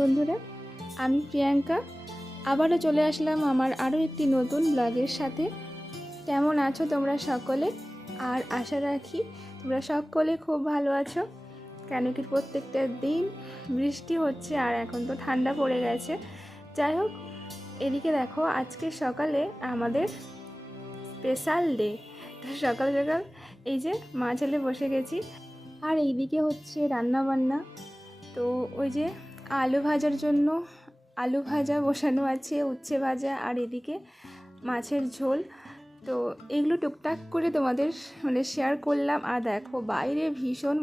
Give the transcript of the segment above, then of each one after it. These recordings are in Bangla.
বন্ধুরা, আমি প্রিয়াঙ্কা আবারও চলে আসলাম আমার আরও একটি নতুন ব্লগের সাথে। কেমন আছো তোমরা সকলে? আর আশা রাখি তোমরা সকলে খুব ভালো আছো, কেন কি প্রত্যেকটা দিন বৃষ্টি হচ্ছে আর এখন তো ঠান্ডা পড়ে গেছে। যাই হোক, এদিকে দেখো আজকে সকালে আমাদের স্পেশাল ডে। তো সকাল সকাল এই যে মা ছেলে বসে গেছি, আর এইদিকে হচ্ছে রান্না বান্না। তো ওই যে আলু ভাজার জন্য আলু ভাজা বসানো আছে, উচ্ছে ভাজা, আর এদিকে মাছের ঝোল। তো এগুলো টুকটাক করে তোমাদের শেয়ার করলাম। আর দেখো বাইরে ভীষণ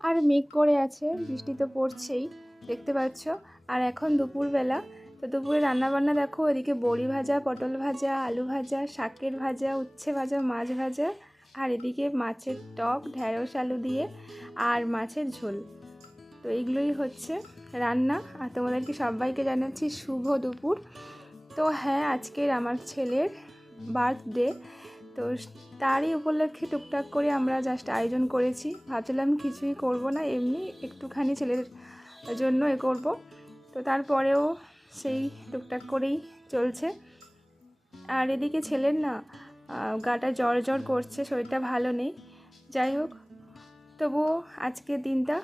আর মেঘ করে আছে, বৃষ্টি তো পড়ছেই দেখতে পাচ্ছ। আর এখন দুপুরবেলা, তো দুপুরে রান্নাবান্না দেখো, এদিকে বড়ি ভাজা, পটল ভাজা, আলু ভাজা, শাকের ভাজা, উচ্ছে ভাজা, মাছ ভাজা, আর এদিকে মাছের টক, ঢেঁড়স আলু দিয়ে, আর মাছের ঝোল। তো এইগুলোই হচ্ছে রান্না। আর তোমাদেরকে সবাইকে জানাচ্ছি শুভ দুপুর। তো হ্যাঁ, আজকের আমার ছেলের বার্থডে, তো তারই উপলক্ষে টুকটাক করে আমরা জাস্ট আয়োজন করেছি। ভাবছিলাম কিছুই করব না, এমনি একটুখানি ছেলের জন্য করব। তো তারপরেও সেই টুকটাক করেই চলছে। আর এদিকে ছেলের না গাটা জ্বর জ্বর করছে, শরীরটা ভালো নেই। যাই হোক, তবুও আজকের দিনটা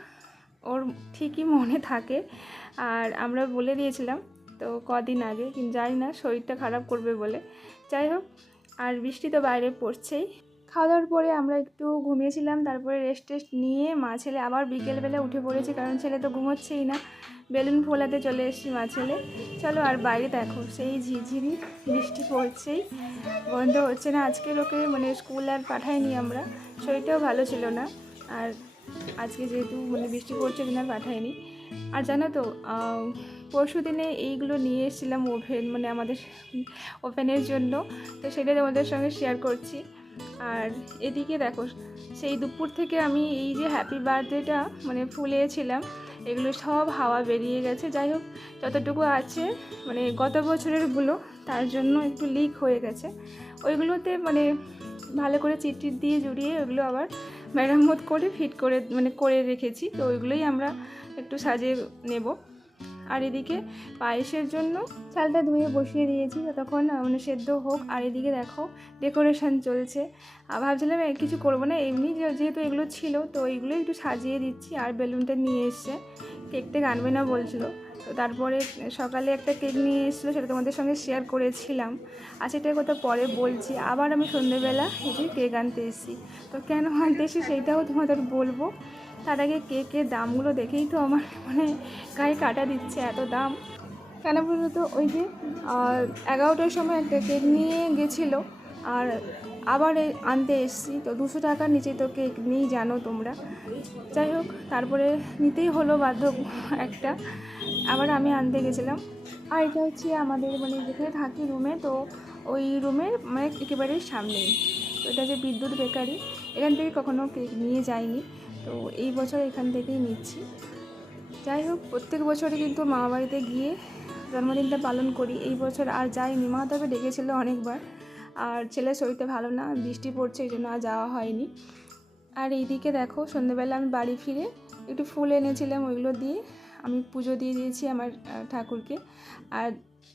ওর ঠিকই মনে থাকে। আর আমরা বলে দিয়েছিলাম তো কদিন আগে, কিন্তু জানি না শরীরটা খারাপ করবে বলে। যাই হোক, আর বৃষ্টি তো বাইরে পড়ছেই। খাওয়া দাওয়ার পরে আমরা একটু ঘুমিয়েছিলাম, তারপরে রেস্ট টেস্ট নিয়ে মা ছেলে আবার বিকেলবেলা উঠে পড়েছি, কারণ ছেলে তো ঘুমোচ্ছেই না। বেলুন ফোলাতে চলে এসেছি মা ছেলে। চলো, আর বাইরে দেখো সেই ঝিরঝিরি বৃষ্টি পড়ছেই, বন্ধ হচ্ছে না। আজকের ওকে স্কুল আর পাঠাইনি আমরা, শরীরটাও ভালো ছিল না। আর আজকে যেহেতু বৃষ্টি পড়ছে, দিন আর পাঠাইনি। আর জানো তো, পরশু দিনে এইগুলো নিয়ে এসেছিলাম ওভেন, আমাদের ওভেনের জন্য। তো সেটা তোমাদের সঙ্গে শেয়ার করছি। আর এদিকে দেখো, সেই দুপুর থেকে আমি এই যে হ্যাপি বার্থডেটা ফুলিয়েছিলাম, এগুলো সব হাওয়া বেরিয়ে গেছে। যাই হোক, যতটুকু আছে গত বছরেরগুলো, তার জন্য একটু লিক হয়ে গেছে। ওইগুলোতে ভালো করে চিটচিট দিয়ে জুড়িয়ে ওইগুলো আবার মেরামত করে ফিট করে করে রেখেছি। তো ওইগুলোই আমরা একটু সাজিয়ে নেব। আর এদিকে পায়েসের জন্য চালটা ধুয়ে বসিয়ে দিয়েছি, ততক্ষণ সেদ্ধ হোক। আর এদিকে দেখো ডেকোরেশন চলছে। ভাবছিলাম কিছু করবো না, এমনি যেহেতু এগুলো ছিল, তো এইগুলো একটু সাজিয়ে দিচ্ছি। আর বেলুনটা নিয়ে এসছে, কেকটা আনবে না বলছিল। তো তারপরে সকালে একটা কেক নিয়ে এসেছিলো, সেটা তোমাদের সঙ্গে শেয়ার করেছিলাম। আর সেটার কথা পরে বলছি। আবার আমি সন্ধ্যেবেলা এই যে কেক আনতে এসেছি। তো কেন আনতে এসেছি সেইটাও তোমাদের বলবো। তার আগে কেকের দামগুলো দেখেই তো আমার গায়ে কাটা দিচ্ছে, এত দাম কেন বলতো। তো ওই যে 11টার সময় একটা কেক নিয়ে গেছিলো, আর আবার আনতে এসেছি। তো 200 টাকার নিচে তো কেক নেই, জানো তোমরা। যাই হোক, তারপরে নিতেই হলো বাধ্য একটা। আবার আমি আনতে গেছিলাম। আর এটা হচ্ছে আমাদের যেখানে থাকি রুমে, তো ওই রুমের একেবারে সামনেই। তো এটা যে বিদ্যুৎ বেকারি, এখান থেকে কখনো কেক নিয়ে যাইনি, তো এই বছর এখান থেকেই নিচ্ছি। যাই হোক, প্রত্যেক বছরই কিন্তু মামা বাড়িতে গিয়ে জন্মদিনটা পালন করি। এই বছর আর যাইনি, মা তবে ডেকেছিল অনেকবার। আর ছেলের শরীরটা ভালো না, বৃষ্টি পড়ছে, এই জন্য আর যাওয়া হয়নি। আর এইদিকে দেখো, সন্ধ্যেবেলা আমি বাড়ি ফিরে একটু ফুল এনেছিলাম, ওইগুলো দিয়ে আমি পুজো দিয়ে দিয়েছি আমার ঠাকুরকে। আর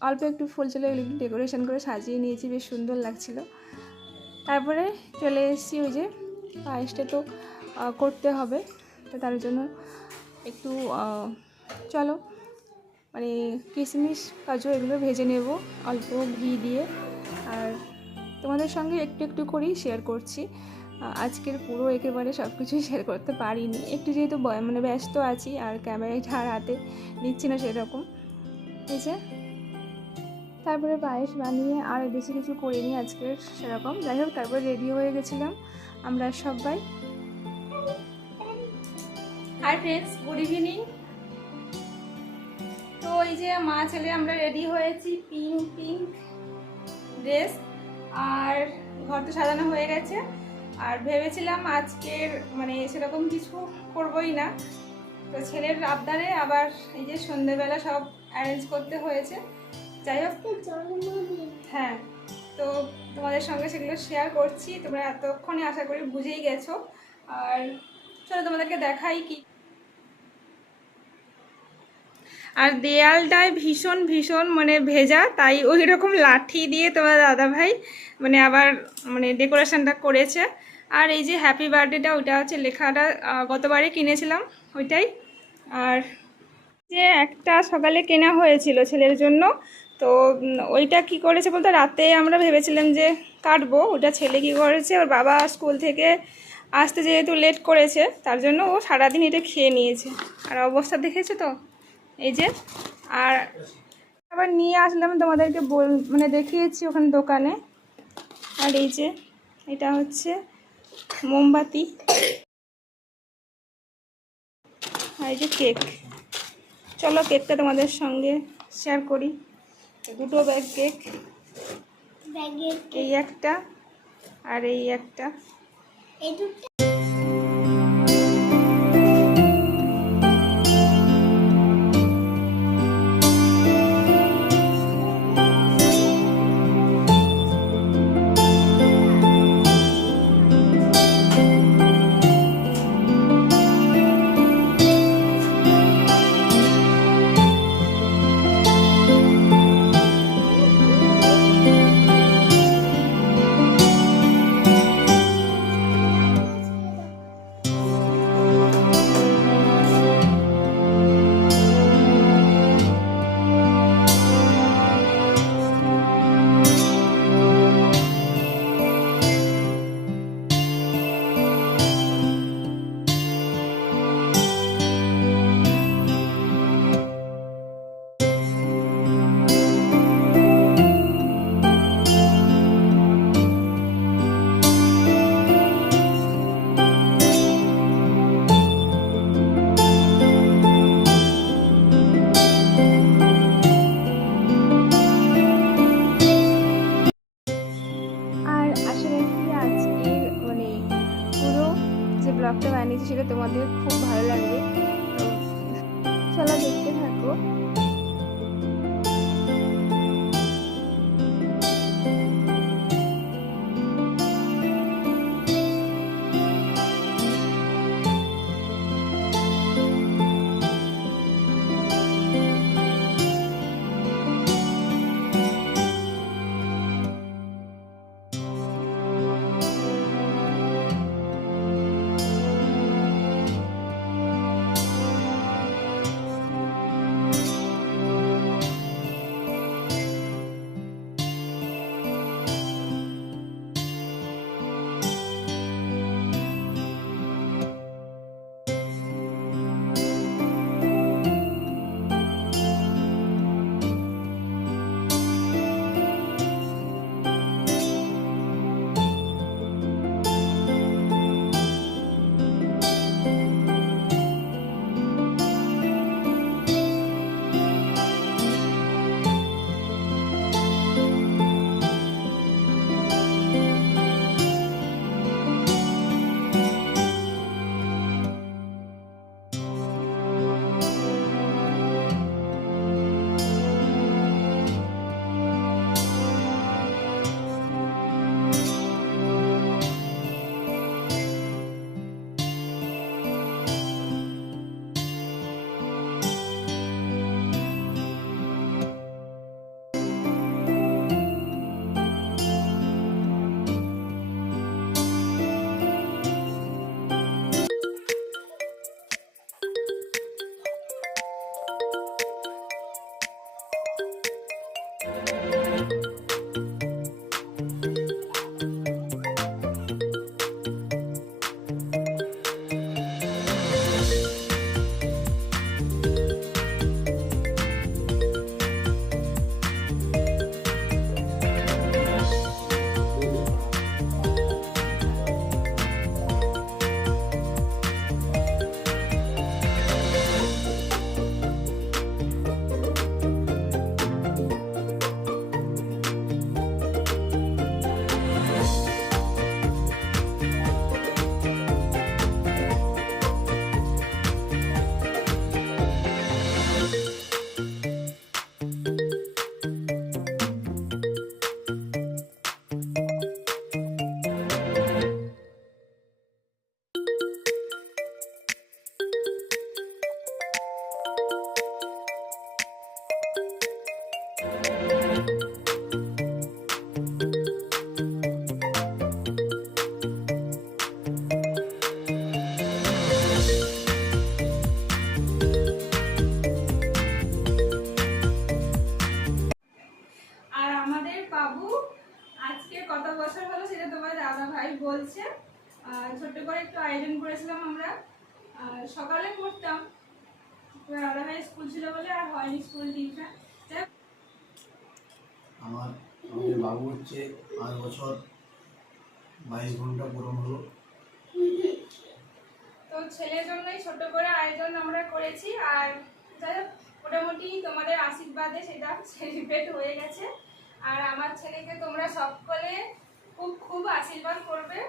অল্প একটু ফুল ছিল, ওইগুলো একটু ডেকোরেশন করে সাজিয়ে নিয়েছি, বেশ সুন্দর লাগছিল। তারপরে চলে এসেছি, ওই যে পায়েসটা তো করতে হবে, তো তার জন্য একটু চলো কিশমিশ কাজু এগুলো ভেজে নেব অল্প ঘি দিয়ে। আর তোমাদের সঙ্গে একটু একটু করেই শেয়ার করছি, আজকের পুরো একেবারে সব কিছুই শেয়ার করতে পারিনি, একটু যেহেতু ব্যস্ত আছি, আর ক্যামেরাটা আর হাতে নিচ্ছি না সেরকম। এই যে তারপরে পায়েস বানিয়ে আর বেশি কিছু করিনি আজকের সেরকম। যাই হোক, তারপরে রেডি হয়ে গেছিলাম আমরা সবাই। Hi friends, good evening. তো এই যে মা ছেলে আমরা রেডি হয়েছি, পিঙ্ক পিঙ্ক ড্রেস, আর ঘর তো সাজানো হয়ে গেছে। আর ভেবেছিলাম আজকের সেরকম কিছু করবই না, তো ছেলের আবদারে আবার এই যে সন্ধ্যেবেলা সব অ্যারেঞ্জ করতে হয়েছে। যাই হোক, হ্যাঁ, তো তোমাদের সঙ্গে সেগুলো শেয়ার করছি। তোমরা এতক্ষণে আশা করি বুঝেই গেছো। আর চলো তোমাদেরকে দেখাই কি। আর দেয়ালটায় ভীষণ ভীষণ মানে ভেজা, তাই ওই রকম লাঠি দিয়ে তোমার দাদাভাই মানে আবার মানে ডেকোরেশনটা করেছে। আর এই যে হ্যাপি বার্থডেটা, ওইটা হচ্ছে লেখাটা গতবারই কিনেছিলাম ওইটাই। আর যে একটা সকালে কেনা হয়েছিল ছেলের জন্য, তো ওইটা কি করেছে বলতে, রাতে আমরা ভেবেছিলাম যে কাটবো, ওটা ছেলে কি করেছে, ওর বাবা স্কুল থেকে আসতে যেহেতু লেট করেছে তার জন্য ও সারাদিন এটা খেয়ে নিয়েছে। আর অবস্থা দেখেছে তো এই যে। আর আবার নিয়ে আসলাম তোমাদেরকে মানে দেখিয়েছি ওখানে দোকানে। আর এই যে এটা হচ্ছে মোমবাতি, আর এই যে কেক। চলো কেকটা তোমাদের সঙ্গে শেয়ার করি। দুটো ব্যাগ কেক, এই একটা আর এই একটা। আর আমাদের বাবু আজকে কত বছর হলো সেটা তোমার দাদা ভাই বলছে। ছোট্ট করে একটু আয়োজন করেছিলাম আমরা, সকালে করতাম, দাদা ভাই স্কুল ছিল বলে আর হয়নি স্কুল টিউশন। আমাদের বাবু হচ্ছে 5 বছর 22 ঘন্টা পূরণ হলো। তো ছেলের জন্যই ছোট করে আয়োজন আমরা করেছি। আর যাই হোক, মোটামুটি তোমাদের আশীর্বাদে সেটা সেলিব্রেট হয়ে গেছে। আর আমার ছেলেকে তোমরা সকলে খুব খুব আশীর্বাদ করবে,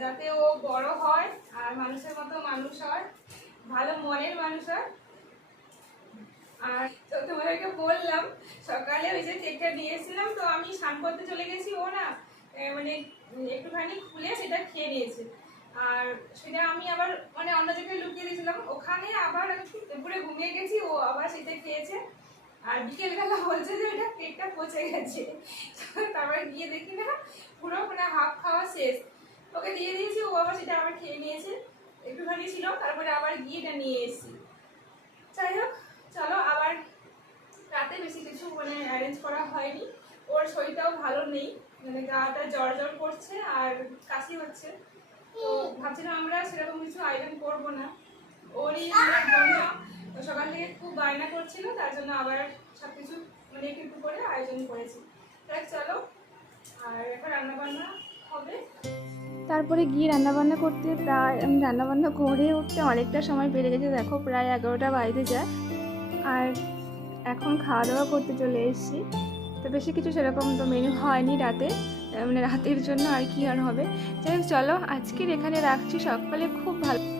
যাতে ও বড় হয় আর মানুষের মতো মানুষ হয়, ভালো মনের মানুষ হয়। আর তো তোমাদেরকে বললাম সকালে ওই যে কেকটা নিয়েছিলাম, তো আমি স্নান করতে চলে গেছি, ও না মানে একটুখানি খুলে সেটা খেয়ে নিয়েছে। আর সেটা আমি আবার মানে অন্য জায়গায় লুকিয়ে দিয়েছিলাম, ওখানে আবার আমি দুপুরে ঘুমিয়ে গেছি, ও আবার সেটা খেয়েছে। আর বিকেলবেলা বলছে যে ওটা পেটটা পচে গেছে। তারপরে গিয়ে দেখি না পুরো মানে হাফ খাওয়া শেষ, ওকে দিয়ে দিয়েছি, ও আবার সেটা আবার খেয়ে নিয়েছে। একটুখানি ছিল, তারপরে আবার গিয়ে এটা নিয়ে এসেছি। যাই হোক, চলো আবার রাতে বেশি কিছু মানে অ্যারেঞ্জ করা হয়নি। ওর শরীরটাও ভালো নেই, মানে গাটা জ্বর জ্বর করছে আর কাশি হচ্ছে। তো ভাবছিলাম আমরা সেরকম কিছু আয়োজন করবো না, ওরই জন্য সকাল থেকে খুব বায়না করছিল, তার জন্য আবার সব কিছু মানে একটু একটু করে আয়োজন করেছি। তাই চলো, আর এখন রান্নাবান্না হবে। তারপরে গিয়ে রান্নাবান্না করতে প্রায় রান্নাবান্না করে উঠতে অনেকটা সময় বেড়ে গেছে, দেখো প্রায় 11টা বাজতে যায়। আর এখন খাওয়া দাওয়া করতে চলে এসেছি। তো বেশি কিছু সেরকম তো মেনু হয়নি রাতে, মানে রাতের জন্য আর কি আর হবে। যাই হোক, চলো আজকের এখানে রাখছি। সকালে খুব ভালো